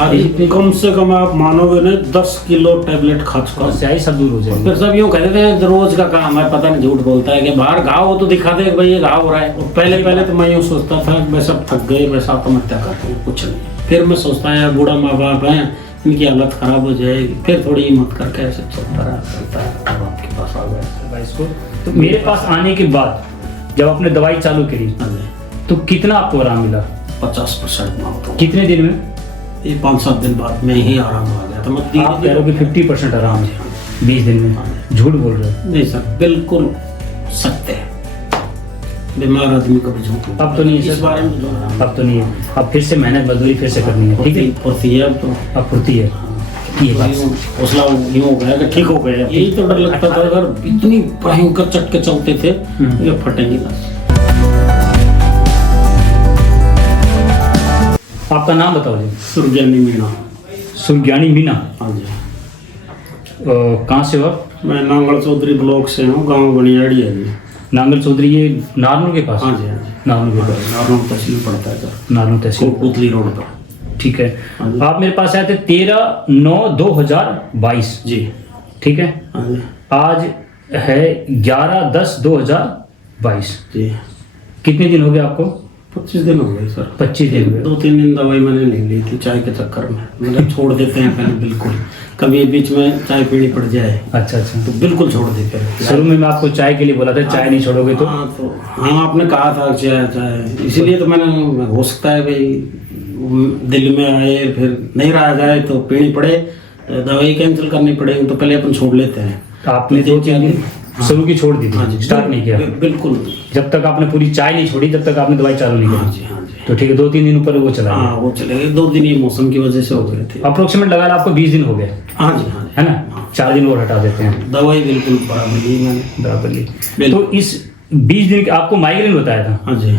आज कम से कम आप मानोगे नहीं 10 किलो टैबलेट खा चुका हूं। स्याही सब दूर हो जाएगी। फिर सब यूँ कहते थे रोज का काम है, पता नहीं झूठ बोलता है कि बाहर घाव हो तो दिखा दे कि भाई ये घाव हो रहा है। और पहले तो मैं यूँ सोचता था कि वैसे थक गए, वैसे आत्महत्या करते हैं, कुछ नहीं। फिर मैं सोचता है यार बूढ़ा माँ बाप हैं, इनकी हालत खराब हो जाएगी। फिर थोड़ी हिम्मत करके ऐसे चलता है, अब आपके पास आ गया इसको। तो मेरे पास आने के बाद जब आपने दवाई चालू करी तो कितना आपको आराम मिला? 50% मानता हूँ। कितने दिन में? ये 5-7 दिन बाद में ही आराम आ गया था। मैं आप कह रहे हो कि 50% आराम है 20 दिन में? झूठ बोल रहे हो? नहीं सर, बिल्कुल सत्य है। बीमार आदमी कभी झूठ नहीं। अब तो नहीं है इस बारे में अब तो नहीं है। अब फिर से मेहनत मजदूरी फिर से करनी है, ठीक है? फुर्ती है अब तो। अब फुर्ती है। ये बात हौसला यूँ हो गया कि ठीक हो गया। यही तो डर लगता था, अगर इतनी भयंकर चटके चलते थे ये फटेंगे बस। आपका नाम बताओ जी। सुरज्ञानी मीणा। सुरज्ञानी मीणा। हाँ जी। कहाँ से हो आप? मैं नांगल चौधरी ब्लॉक से हूँ, गाँव बनियाड़ी है जी। नांगल चौधरी ये नारनूर के पास? हाँ जी, हाँ जी। नारनूर के पास। नारनूर तहसील पड़ता है सर। नारनूर तहसील, कोटपुतली रोड पर। ठीक है। आप मेरे पास आए थे 13/9/2022 जी। ठीक है। हाँ जी। आज है 11/10/2022। जी। कितने दिन हो गए आपको? 25 दिन हो गए सर। 25 दिन हो गए। 2-3 दिन दवाई मैंने नहीं ली थी चाय के चक्कर में। मतलब छोड़ देते हैं पहले बिल्कुल, कभी बीच में चाय पीनी पड़ जाए अच्छा अच्छा। तो बिल्कुल छोड़ देते हैं। शुरू में मैं आपको चाय के लिए बोला था, चाय नहीं छोड़ोगे तो? हाँ आपने कहा था चाय, इसीलिए तो मैंने, हो सकता है भाई दिल में आए फिर नहीं रहा जाए तो पीनी पड़े, दवाई कैंसिल करनी पड़ेगी, तो पहले अपन छोड़ लेते हैं। आपने 2-3 दिन शुरू की छोड़ दी थी, स्टार्ट नहीं किया? बिल्कुल। जब तक आपने पूरी चाय नहीं छोड़ी जब तक आपने दवाई चालू नहीं हाँ की? जी, हाँ जी। तो ठीक है, 2-3 दिन ऊपर वो चला हाँ वो चले गए। 2 दिन ये मौसम की वजह से हो गए थे। अप्रोक्सीमेट लगा लो आपको 20 दिन हो गए। हाँ जी, हाँ जी। है ना? 4 दिन और हटा देते हैं। दवाई बिल्कुल बराबर ली मैंने। बराबर ली। तो इस 20 दिन के आपको माइग्रेन बताया था? हाँ जी।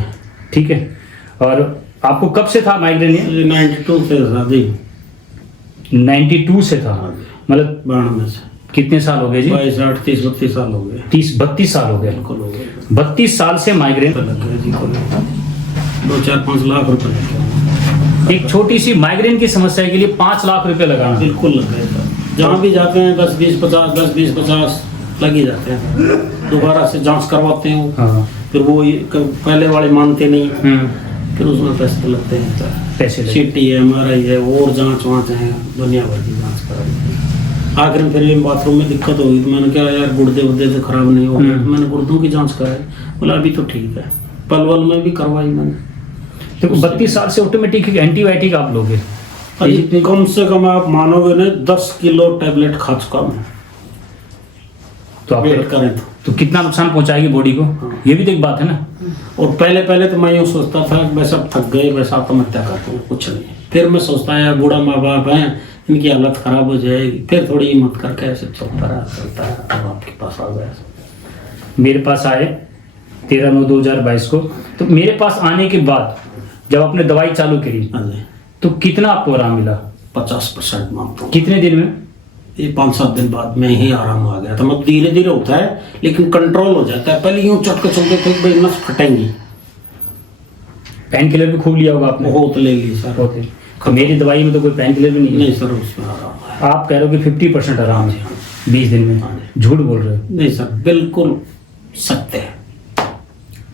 ठीक है। और आपको कब से था माइग्रेन? ये 92 से था जी। 92 से था? मतलब 92 से। कितने साल हो गए जी? 22, 30, 32 साल हो गए। 30-32 साल हो गए। बिल्कुल हो गए। 32 साल से माइग्रेन लग गए जी को 2-4-5 लाख रुपए लग गए। एक छोटी सी माइग्रेन की समस्या के लिए 5 लाख रुपए लगाना? बिल्कुल लग गए सर। जहाँ भी जाते हैं 10-20-50 लग ही जाते हैं। दोबारा से जांच करवाते हैं। हाँ। फिर वो पहले वाले मानते नहीं, फिर उसमें पैसे लगते हैं सर। पैसे लगते CT है, MRI है, और जांच वाँच है, दुनिया भर की जांच कराई। आखिर में फिर बाथरूम में दिक्कत होगी तो मैंने कहा यार गुर्दे तो खराब नहीं हो गए, मैंने गुर्दों की जांच कराई, बोला अभी तो ठीक है। पलवल में भी करवाई मैंने। देखो 32 साल से ऑटोमेटिक एंटीबायोटिक आप लोगे? कम से कम आप मानोगे नहीं 10 किलो टैबलेट खा चुका हूँ। तो आप वेट करें तो कितना नुकसान पहुंचाएगी बॉडी को? ये भी तो एक बात है ना। और पहले तो मैं यूँ सोचता था कि वैसे थक गए, वैसे आत्महत्या करते हैं, कुछ नहीं। फिर मैं सोचता है यार बूढ़ा माँ बाप हैं, इनकी हालत खराब हो जाएगी। फिर थोड़ी हिम्मत करके ऐसे चलता है, अब आपके पास आ गया। मेरे पास आए 13/9/2022 को। तो मेरे पास आने के बाद जब आपने दवाई चालू करी हाँ जी। तो कितना आपको आराम मिला? 50% मानता हूँ। कितने दिन में? ये 5-7 दिन बाद में ही आराम आ गया था। मतलब धीरे धीरे होता है लेकिन कंट्रोल हो जाता है। पहले यूँ चटके चलते थे कि भाई नस फटेंगी। पेन किलर भी खूब लिया होगा आपने? बहुत ले ली सर। ओके। तो मेरी दवाई में तो कोई पेन किलर भी नहीं है? नहीं सर, उसमें आराम है। आप कह रहे हो कि 50% आराम है 20 दिन में? झूठ बोल रहे हो? नहीं सर, बिल्कुल सत्य है।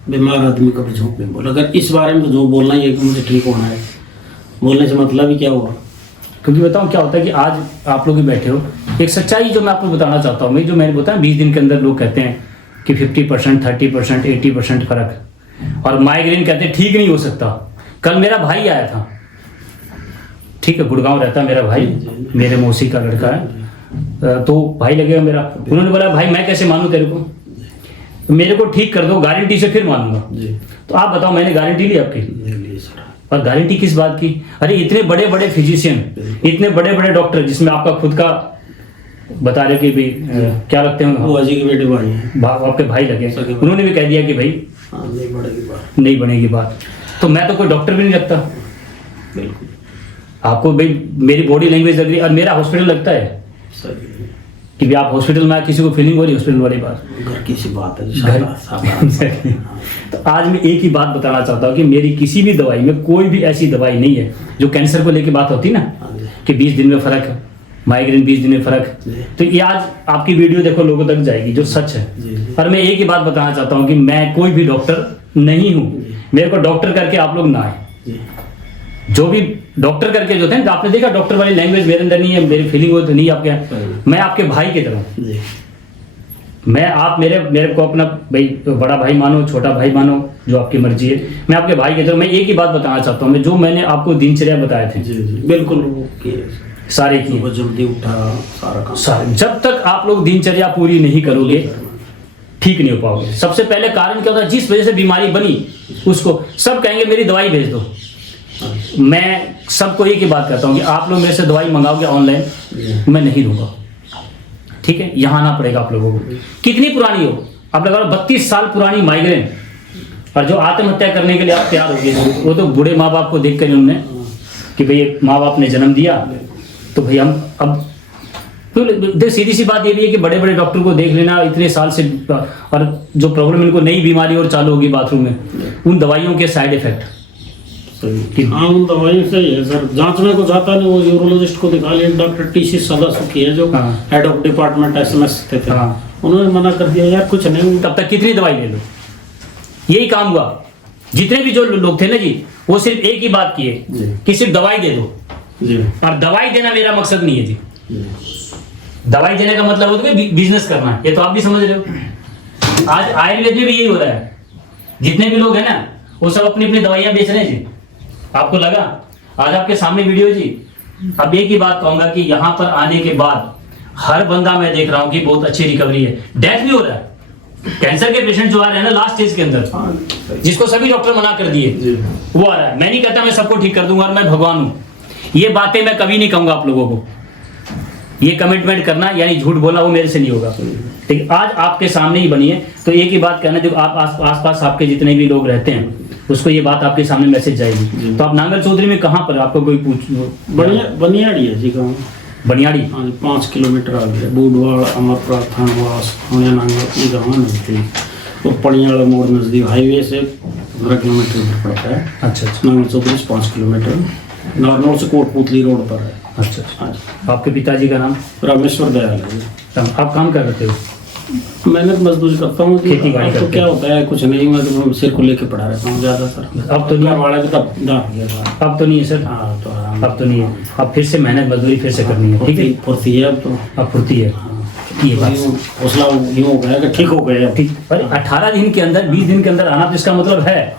बीमार आदमी कभी झूठ नहीं बोला। अगर इस बारे में तो झूठ बोलना ही है कि मुझे ठीक होना है, बोलने से मतलब ही क्या हुआ? क्योंकि बताऊँ क्या होता है कि आज आप लोग बैठे हो, एक सच्चाई जो मैं आपको बताना चाहता हूँ। जो मैंने बताया 20 दिन के अंदर लोग कहते हैं कि 50%, 30%, 80% फर्क, और माइग्रेन कहते हैं ठीक नहीं हो सकता। कल मेरा भाई आया था, ठीक है, गुड़गांव रहता है मेरा भाई, मेरे मौसी का लड़का है। तो भाई लगेगा मेरा, उन्होंने बोला भाई मैं कैसे मानूं तेरे को, मेरे को ठीक कर दो, गारंटी से फिर मानूंगा। तो आप बताओ, मैंने गारंटी ली आपकी? और गारंटी किस बात की? अरे इतने बड़े बड़े फिजिशियन, इतने बड़े बड़े डॉक्टर, जिसमें आपका खुद का बता रहे कि भाई क्या लगते हैं, बुआ जी के बेटे भाई हैं, आपके भाई लगे, उन्होंने भी कह दिया कि भाई नहीं बनेगी बात। तो मैं तो कोई डॉक्टर भी नहीं लगता। बिल्कुल। आपको भाई मेरी बॉडी लैंग्वेज लग रही है, और मेरा हॉस्पिटल लगता है कि भी आप हॉस्पिटल में किसी को फीलिंग हो रही है, हॉस्पिटल वाली बात घर की सी बात है। तो आज मैं एक ही बात बताना चाहता हूँ कि मेरी किसी भी दवाई में कोई भी ऐसी दवाई नहीं है जो कैंसर को लेके बात होती ना, कि 20 दिन में फर्क है, माइग्रेन 20 दिन में फर्क। तो ये आज आपकी वीडियो देखो लोगों तक जाएगी जो सच है। पर मैं एक ही बात बताना चाहता हूँ कि मैं कोई भी डॉक्टर नहीं हूँ, मेरे को डॉक्टर करके आप लोग ना आए। जो भी डॉक्टर करके जो थे, आपने देखा डॉक्टर वाली लैंग्वेज मेरे अंदर नहीं है, मेरी फीलिंग वो तो नहीं आपके। मैं आपके भाई की तरह हूँ। मैं आप मेरे को अपना भाई बड़ा भाई मानो, छोटा भाई मानो, जो आपकी मर्जी है, मैं आपके भाई की तरह। मैं एक ही बात बताना चाहता हूँ, मैं जो मैंने आपको दिनचर्या बताए थे बिल्कुल सारे की, जल्दी उठा सारा काम, सारे। जब तक आप लोग दिनचर्या पूरी नहीं करोगे ठीक नहीं हो पाओगे। सबसे पहले कारण क्या होता है, जिस वजह से बीमारी बनी उसको सब कहेंगे मेरी दवाई भेज दो। मैं सबको एक ही बात कहता हूँ कि आप लोग मेरे से दवाई मंगाओगे ऑनलाइन, मैं नहीं दूंगा। ठीक है, यहाँ आना पड़ेगा आप लोगों को, कितनी पुरानी हो। आप लगा लो 32 साल पुरानी माइग्रेन, और जो आत्महत्या करने के लिए आप तैयार हो गए, वो तो बूढ़े माँ बाप को देख कर उन्होंने कि भाई माँ बाप ने जन्म दिया तो भाई हम अब तो सीधी सी बात ये भी है कि बड़े बड़े डॉक्टर को देख लेना इतने साल से, और जो प्रॉब्लम इनको नई बीमारी और चालू होगी बाथरूम में, उन दवाइयों के साइड इफेक्ट। हाँ, उन दवाइयों से है सर। जांच में कुछ आता नहीं, वो यूरोलॉजिस्ट को दिखा लिया, डॉक्टर टीसी सदासुखी है जो हेड ऑफ डिपार्टमेंट SMS थे, उन्होंने मना कर दिया यार कुछ नहीं। तब तक कितनी दवाई ले लो, यही काम हुआ। जितने भी जो लोग थे ना जी, वो सिर्फ एक ही बात किए कि सिर्फ दवाई दे दो जी। और दवाई देना मेरा मकसद नहीं है जी। दवाई देने का मतलब होता है बिजनेस करना, ये तो आप भी समझ रहे हो। आज आयुर्वेद में भी यही हो रहा है, जितने भी लोग हैं ना वो सब अपनी अपनी दवाइयां बेच रहे हैं जी। आपको लगा आज आपके सामने वीडियो जी। अब एक ही बात कहूंगा कि यहाँ पर आने के बाद हर बंदा मैं देख रहा हूँ कि बहुत अच्छी रिकवरी है, डेथ भी हो रहा है। कैंसर के पेशेंट जो आ रहे हैं ना लास्ट स्टेज के अंदर, जिसको सभी डॉक्टर मना कर दिए, वो आ रहा है। मैं नहीं कहता मैं सबको ठीक कर दूंगा और मैं भगवान हूं, ये बातें मैं कभी नहीं कहूंगा आप लोगों को। ये कमिटमेंट करना यानी झूठ बोलना वो मेरे से नहीं होगा। ठीक, आज आपके सामने ही बनी है, तो एक ही बात कहना, जो आप आस पास आपके जितने भी लोग रहते हैं उसको ये बात आपके सामने मैसेज जाएगी। तो आप नांगल चौधरी में कहाँ पर, आपको कोई बनियाड़ी है जी गाँव, बनियाड़ी 5 किलोमीटर आगे, बूढ़वाड़, अमरपुरा, थानवास, नांगल गाँव नजदीक, और पड़ियाड़ा मोड़ नजदीक, हाईवे से 15 किलोमीटर पड़ता है। अच्छा अच्छा, नांगल चौधरी 5 किलोमीटर, नारनौल से कोटपुतली रोड पर है। अच्छा अच्छा। आपके पिताजी का नाम? रामेश्वर दयाल है। आप काम कर रहे हो? मेहनत मजदूरी करता हूँ, खेती बाड़ी तो क्या होता है कुछ नहीं, मैं तो सिर को लेके पढ़ा रहता हूँ ज्यादातर। अब तो नहीं, वाला भी तब अब तो नहीं है सर। हाँ, तो अब तो नहीं है, अब फिर से मेहनत मजदूरी फिर से करनी है। ठीक है, फुर्ती है अब तो, अब फुर्ती है। ये बात हौसला यूँ हो गया कि ठीक हो गए। ठीक, अरे 18 दिन के अंदर 20 दिन के अंदर आना, तो इसका मतलब है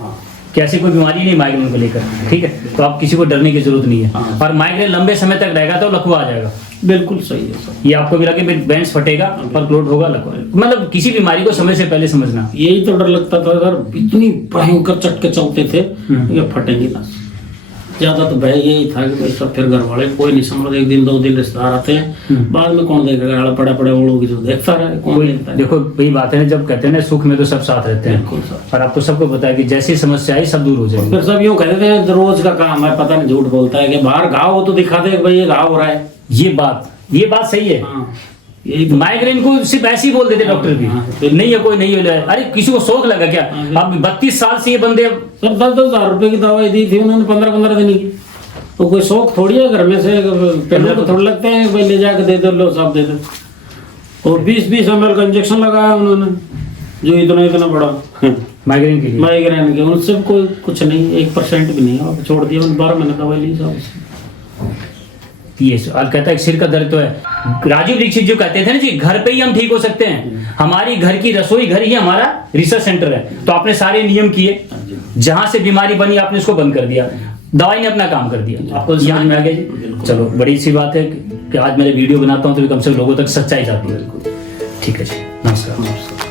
कि ऐसी कोई बीमारी नहीं माइग्रेन को लेकर। ठीक है, तो आप किसी को डरने की जरूरत नहीं है। और माइग्रेन लंबे समय तक रहेगा तो लकवा आ जाएगा। बिल्कुल सही है सर। ये आपको भी लगे बैंड्स फटेगा और क्लोट होगा, लकवा। मतलब किसी बीमारी को समय से पहले समझना। यही तो डर लगता था सर, इतनी भयंकर चटके चलते थे ये फटेंगे ना। ज्यादा तो भय यही था कि भाई सब, फिर घर वाले कोई नहीं समझ, 1 दिन 2 दिन रिश्तेदार आते हैं, बाद में कौन देखेगा, आड़ा पड़ा पड़े वो लोग जो देखता रहे, कौन देखता है। देखो वही बात है ना, जब कहते हैं ना सुख में तो सब साथ रहते हैं, और आपको सबको पता है कि जैसी समस्या आई सब दूर हो जाएगी। फिर सब यूँ कहते थे रोज का काम है, पता नहीं झूठ बोलता है कि बाहर घाव हो तो दिखा दे भाई ये घाव हो रहा है। ये बात सही है। यही माइग्रेन को सिर्फ ऐसे ही बोल देते डॉक्टर भी, नहीं है कोई नहीं है। अरे किसी को शौक लगा क्या? अब 32 साल से ये बंदे सब 10-10 हज़ार रुपए की दवाई दी थी उन्होंने 15-15 दिन की। तो कोई शौक थोड़ी है घर में से, पेड़ों को थोड़ी लगते हैं भाई ले जाके दे दो, लो सब दे दो। और 20-20 ml का इंजेक्शन लगाया उन्होंने, जो इतना बड़ा माइग्रेन के लिए, माइग्रेन के, उनसे कोई कुछ नहीं, 1% भी नहीं। और छोड़ दिया, 12 महीने दवाई ली सब। ये और कहता है सिर का दर्द तो है। राजीव दीक्षित जो कहते थे ना जी, घर पे ही हम ठीक हो सकते हैं, हमारी घर की रसोई घर ही हमारा रिसर्च सेंटर है। तो आपने सारे नियम किए, जहां से बीमारी बनी आपने उसको बंद कर दिया, दवाई ने अपना काम कर दिया। आपको समझ में आ गया जी? चलो बड़ी सी बात है कि आज मैंने वीडियो बनाता हूँ तो कम से कम लोगों तक सच्चाई जाती है। ठीक है जी, नमस्कार।